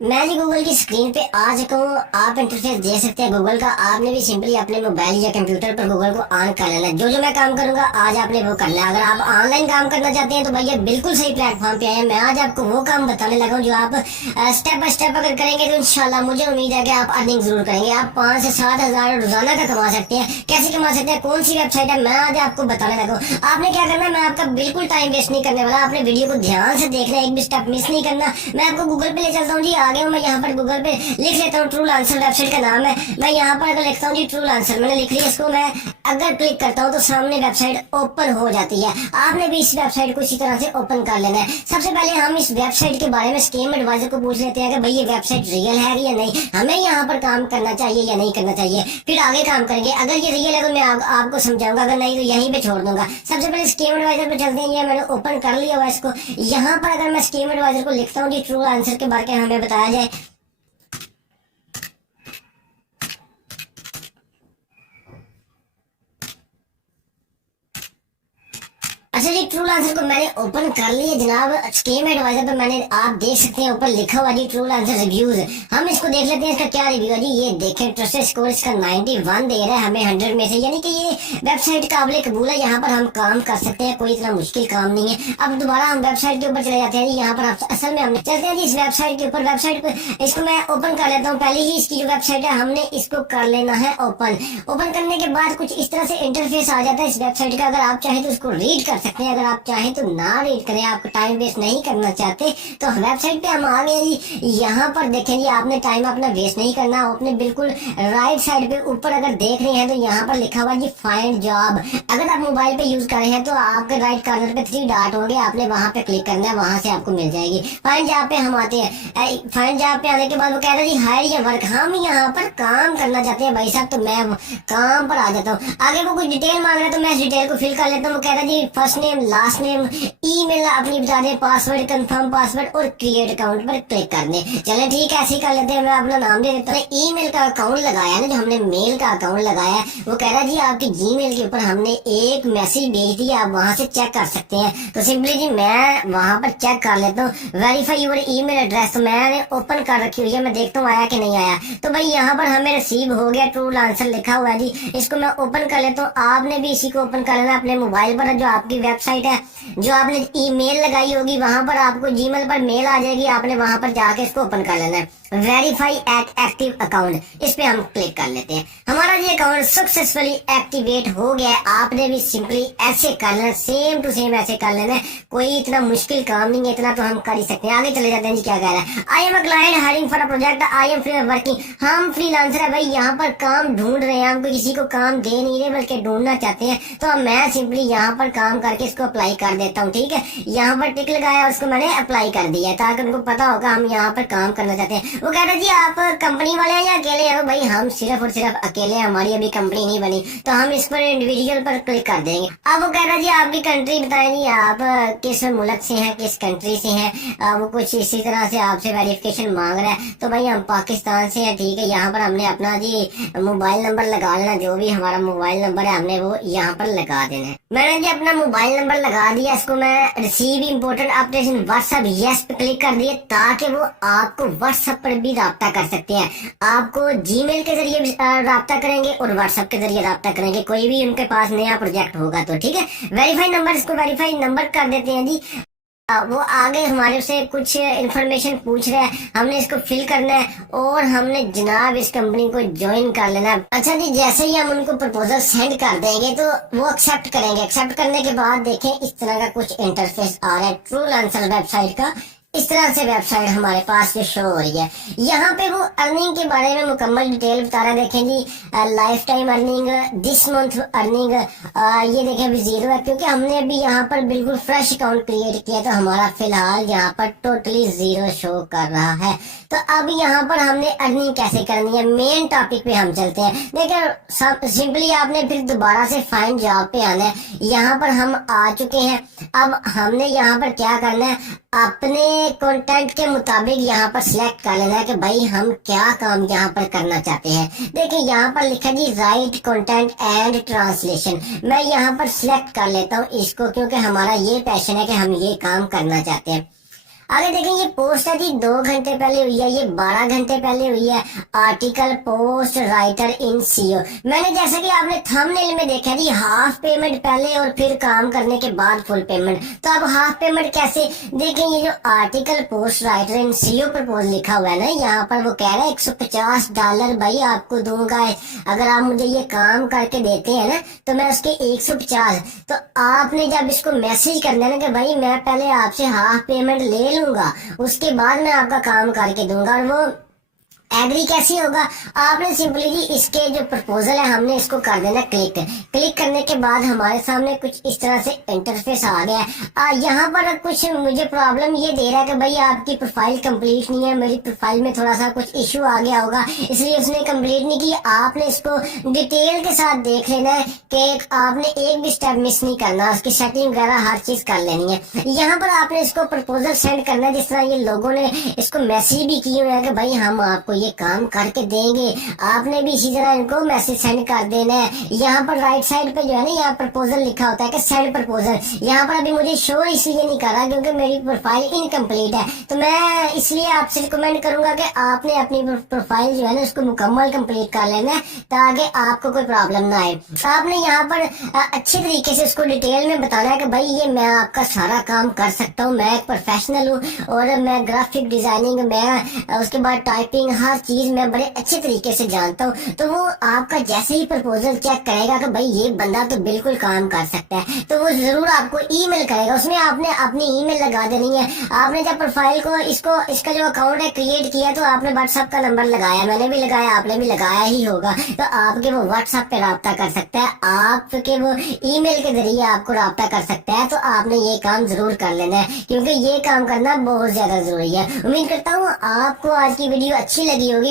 मैं जी गूगल की स्क्रीन पे आ चुका हूँ। आप इंटरफेस दे सकते हैं गूगल का। आपने भी सिंपली अपने मोबाइल या कंप्यूटर पर गूगल को ऑन कर लेना है। जो जो मैं काम करूंगा आज आपने वो करना है। अगर आप ऑनलाइन काम करना चाहते हैं तो भैया बिल्कुल सही प्लेटफॉर्म पे आए हैं। मैं आज आपको वो काम बताने लगा हूँ जो आप स्टेप बाय स्टेप अगर करेंगे तो इंशाल्लाह मुझे उम्मीद है कि आप अर्निंग जरूर करेंगे। आप 5 से 7 हज़ार रोजाना का कमा सकते हैं। कैसे कमा सकते हैं, कौन सी वेबसाइट है, मैं आज आपको बताने लगा हूँ। आपने क्या करना है, मैं आपका बिल्कुल टाइम वेस्ट नहीं करने वाला। आपने वीडियो को ध्यान से देखना है, एक भी स्टेप मिस नहीं करना। मैं आपको गूगल पे ले चलता हूँ जी। आ गया हूँ मैं यहाँ पर गूगल पे, लिख लेता हूँ ट्रू आंसर वेबसाइट का नाम है। मैं यहाँ पर अगर लिखता हूँ जी ट्रू आंसर, मैंने लिख लिया इसको। मैं अगर क्लिक करता हूँ तो सामने वेबसाइट ओपन हो जाती है। आपने भी इस वेबसाइट को इसी तरह से ओपन कर लेना है। सबसे पहले हम इस वेबसाइट के बारे में स्कीम एडवाइजर को पूछ लेते हैं कि भाई ये वेबसाइट रियल है या नहीं, हमें यहाँ पर काम करना चाहिए या नहीं करना चाहिए, फिर आगे काम करेंगे। अगर ये रियल है तो मैं आपको समझाऊंगा, अगर नहीं तो यहीं पे छोड़ दूंगा। सबसे पहले स्कीम एडवाइजर पे चलते हैं। ये मैंने ओपन कर लिया हुआ इसको। यहाँ पर अगर मैं स्कीम एडवाइजर को लिखता हूँ जी ट्रू आंसर के बारे में हमें बताया जाए। अच्छा जी, ट्रू आंसर को मैंने ओपन कर लिया जनाब। स्कीम एडवाइजर पे मैंने, आप देख सकते हैं ऊपर लिखा हुआ जी ट्रू आंसर रिव्यूज। हम इसको देख लेते हैं इसका क्या रिव्यू है जी। ये देखें, ट्रस्टेड स्कोर इसका 91 दे रहा है हमें 100 में से, यानी कि ये वेबसाइट काबिल कबूल है। यहाँ पर हम काम कर सकते हैं, कोई इतना मुश्किल काम नहीं है। अब दोबारा हम वेबसाइट के ऊपर चले जाते हैं जी। यहाँ पर असल में हमने चलते हैं जी इस वेबसाइट के ऊपर। वेबसाइट पे इसको मैं ओपन कर लेता हूँ। पहले ही इसकी जो वेबसाइट है हमने इसको कर लेना है ओपन। ओपन करने के बाद कुछ इस तरह से इंटरफेस आ जाता है इस वेबसाइट का। अगर आप चाहें तो उसको रीड कर सकते हैं, अगर आप चाहें तो ना रीड करें, आपको टाइम वेस्ट नहीं करना चाहते तो वेबसाइट पे हम आ गए जी। यहाँ पर देखें जी, आपने टाइम अपना वेस्ट नहीं करना। आपने बिल्कुल राइट साइड पे ऊपर अगर देख रहे हैं तो यहाँ पर लिखा हुआ जी फाइंड जॉब। अगर आप मोबाइल पे यूज कर रहे हैं तो आपके राइट कॉर्नर पे 3 डॉट होंगे, आपने वहां पे क्लिक करना है, वहां से आपको मिल जाएगी। फाइंड जॉब पे हम आते हैं। फाइंड जॉब पे आने के बाद वो कह रहा है जी हायर या वर्क। हम यहाँ पर काम करना चाहते हैं भाई साहब, तो मैं काम पर आ जाता हूँ। आगे वो कुछ डिटेल मांग रहा है तो मैं डिटेल को फिल कर लेता हूँ। वो कह रहा है जी first name, last name, email अपनी बता दें, पासवर्ड, कंफर्म पासवर्ड और क्रिएट अकाउंट पर क्लिक कर दें। चले ठीक है, ऐसे ही कर लेते हैं। मैं अपना नाम दे देता हूँ। ईमेल का अकाउंट लगाया ना, जो हमने मेल का अकाउंट लगाया है, वो कह रहा है जी आपके जीमेल के ऊपर हमने एक मैसेज भेज दिया, आप वहां से चेक कर सकते हैं। तो सिंपली जी मैं वहां पर चेक कर लेता हूँ। वेरीफाई योर ईमेल एड्रेस, तो मैंने ओपन कर रखी हुई है, मैं देखता हूँ आया कि नहीं आया। तो भाई यहाँ पर हमें रिसीव हो गया, ट्रू आंसर लिखा हुआ है जी। इसको मैं ओपन कर लेता हूँ। आपने भी इसी को ओपन कर लेना अपने मोबाइल पर। जो आपकी वेबसाइट है, जो आपने ईमेल लगाई होगी, वहां पर आपको जीमेल पर मेल आ जाएगी, आपने वहां पर जाके इसको ओपन कर लेना है। वेरीफाई एट एक्टिव अकाउंट, इस पे हम क्लिक कर लेते हैं। हमारा ये अकाउंट सक्सेसफुली एक्टिवेट हो गया है। आपने भी सिंपली ऐसे कर लेना, सेम टू सेम ऐसे कर लेना है। कोई इतना मुश्किल काम नहीं है, इतना तो हम कर ही सकते हैं। आगे चले जाते हैं जी। क्या कह रहा है, I am a client hiring for a project, I am free working. हम फ्रीलांसर है भाई, यहाँ पर काम ढूंढ रहे हैं, हमको किसी को काम दे नहीं रहे बल्कि ढूंढना चाहते हैं। तो मैं सिंपली यहाँ पर काम करके इसको अप्लाई कर देता हूँ। ठीक है, यहाँ पर टिक लगाया और उसको मैंने अप्लाई कर दिया ताकि उनको पता होगा हम यहाँ पर काम करना चाहते हैं। वो कह रहे जी आप कंपनी वाले हैं या अकेले हैं? भाई हम सिर्फ और सिर्फ अकेले हैं, हमारी अभी कंपनी नहीं बनी, तो हम इस पर इंडिविजुअल पर क्लिक कर देंगे। अब वो कह रहा जी आपकी कंट्री बताएं जी, आप किस मुल्क से हैं, किस कंट्री से हैं। वो कुछ इसी तरह से आपसे वेरिफिकेशन मांग रहा है। तो भाई हम पाकिस्तान से हैं। ठीक है, यहाँ पर हमने अपना जी मोबाइल नंबर लगा लेना, जो भी हमारा मोबाइल नंबर है हमने वो यहाँ पर लगा देना है। मैंने जी अपना मोबाइल नंबर लगा दिया। इसको मैं receive important updation WhatsApp yes पे क्लिक कर दिए ताकि वो आपको व्हाट्सएप पर भी राब्ता कर सकते हैं। आपको जीमेल के जरिए राब्ता करेंगे और व्हाट्सएप के जरिए राब्ता करेंगे, कोई भी उनके पास नया प्रोजेक्ट होगा तो। ठीक है, वेरीफाई नंबर, इसको वेरीफाई नंबर कर देते हैं जी। वो आगे हमारे से कुछ इन्फॉर्मेशन पूछ रहा है, हमने इसको फिल करना है और हमने जनाब इस कंपनी को ज्वाइन कर लेना है। अच्छा जी, जैसे ही हम उनको प्रपोजल सेंड कर देंगे तो वो एक्सेप्ट करेंगे। एक्सेप्ट करने के बाद देखें इस तरह का कुछ इंटरफेस आ रहा है ट्रू आंसर वेबसाइट का। इस तरह से वेबसाइट हमारे पास ये शो हो रही है। यहाँ पे वो अर्निंग के बारे में मुकम्मल डिटेल बता रहा है। देखें जी, life time earning, this month earning, ये देखें अभी 0 है क्योंकि हमने अभी यहाँ पर बिल्कुल फ्रेश अकाउंट क्रिएट किया, तो हमारा फिलहाल यहाँ पर टोटली 0 शो कर रहा है। तो अब यहाँ पर हमने अर्निंग कैसे करनी है, मेन टॉपिक पे हम चलते हैं। देखिए सिंपली आपने फिर दोबारा से फाइंड जॉब पे आना है। यहाँ पर हम आ चुके हैं। अब हमने यहाँ पर क्या करना है, अपने कंटेंट के मुताबिक यहाँ पर सिलेक्ट कर लेना है कि भाई हम क्या काम यहाँ पर करना चाहते हैं। देखिए यहाँ पर लिखा जी राइट कंटेंट एंड ट्रांसलेशन। मैं यहाँ पर सिलेक्ट कर लेता हूँ इसको क्योंकि हमारा ये पैशन है कि हम ये काम करना चाहते हैं। आगे देखें ये पोस्ट है जी 2 घंटे पहले हुई है, ये 12 घंटे पहले हुई है। Article post writer in CO. मैंने जैसा कि आपने थंबनेल में देखा जी, हाफ पेमेंट पहले और फिर काम करने के बाद फुल पेमेंट। तो अब हाफ पेमेंट कैसे? देखें ये जो article post writer in CO propose लिखा हुआ है ना, यहाँ पर वो कह रहा है $150 भाई आपको दूंगा अगर आप मुझे ये काम करके देते हैं ना, तो मैं उसके 150। तो आपने जब इसको मैसेज करना है ना कि भाई मैं पहले आपसे हाफ पेमेंट ले लूंगा, उसके बाद मैं आपका काम करके दूंगा, और वो एग्री कैसे होगा? आपने सिंपली जी इसके जो प्रपोजल है हमने इसको कर देना क्लिक। क्लिक करने के बाद हमारे सामने कुछ इस तरह से इंटरफेस आ गया है। यहाँ पर कुछ मुझे प्रॉब्लम ये दे रहा है कि भाई आपकी प्रोफाइल कंप्लीट नहीं है। मेरी प्रोफाइल में थोड़ा सा कुछ इश्यू आ गया होगा, इसलिए उसने कंप्लीट नहीं की। आपने इसको डिटेल के साथ देख लेना है कि आपने एक भी स्टेप मिस नहीं करना, उसकी सेटिंग वगैरह हर चीज कर लेनी है। यहाँ पर आपने इसको प्रपोजल सेंड करना है, जिस तरह ये लोगों ने इसको मैसेज भी किए हुए हैं कि भाई हम आपको ये काम करके देंगे, आपने भी इसी तरह इनको मैसेज सेंड कर देना है। यहाँ पर राइट साइड पे जो है ना, यहाँ प्रपोजल लिखा होता है कि सेंड प्रपोजल। यहाँ पर अभी मुझे शो इसलिए नहीं कर रहा क्योंकि मेरी प्रोफाइल इनकम्प्लीट है, तो मैं इसलिए आपसे रिकमेंड करूंगा कि आपने अपनी प्रोफाइल जो है ना उसको मुकम्मल कंप्लीट कर लेना है ताकि आपको कोई प्रॉब्लम ना आए। आपने यहाँ पर अच्छे तरीके से उसको डिटेल में बताना है कि भाई ये मैं आपका सारा काम कर सकता हूँ, मैं एक प्रोफेशनल हूँ और मैं ग्राफिक डिजाइनिंग, मैं उसके बाद टाइपिंग, हर चीज मैं बड़े अच्छे तरीके से जानता हूँ। तो वो आपका जैसे ही प्रपोजल चेक करेगा कि भाई ये बंदा तो बिल्कुल काम कर सकता है, तो वो जरूर आपको ईमेल करेगा। उसमें आपने अपनी ईमेल लगा देनी है। आपने जब प्रोफाइल को इसका जो अकाउंट है क्रिएट किया तो आपने व्हाट्सएप का नंबर लगाया, मैंने भी लगाया, आपने भी लगाया ही होगा, तो आपके वो व्हाट्सएप पे राब्ता कर सकता है, आपके वो ईमेल के जरिए आपको राब्ता कर सकता है। तो आपने ये काम जरूर कर लेना है क्योंकि ये काम करना बहुत ज्यादा जरूरी है। उम्मीद करता हूँ आपको आज की वीडियो अच्छी लगी होगी।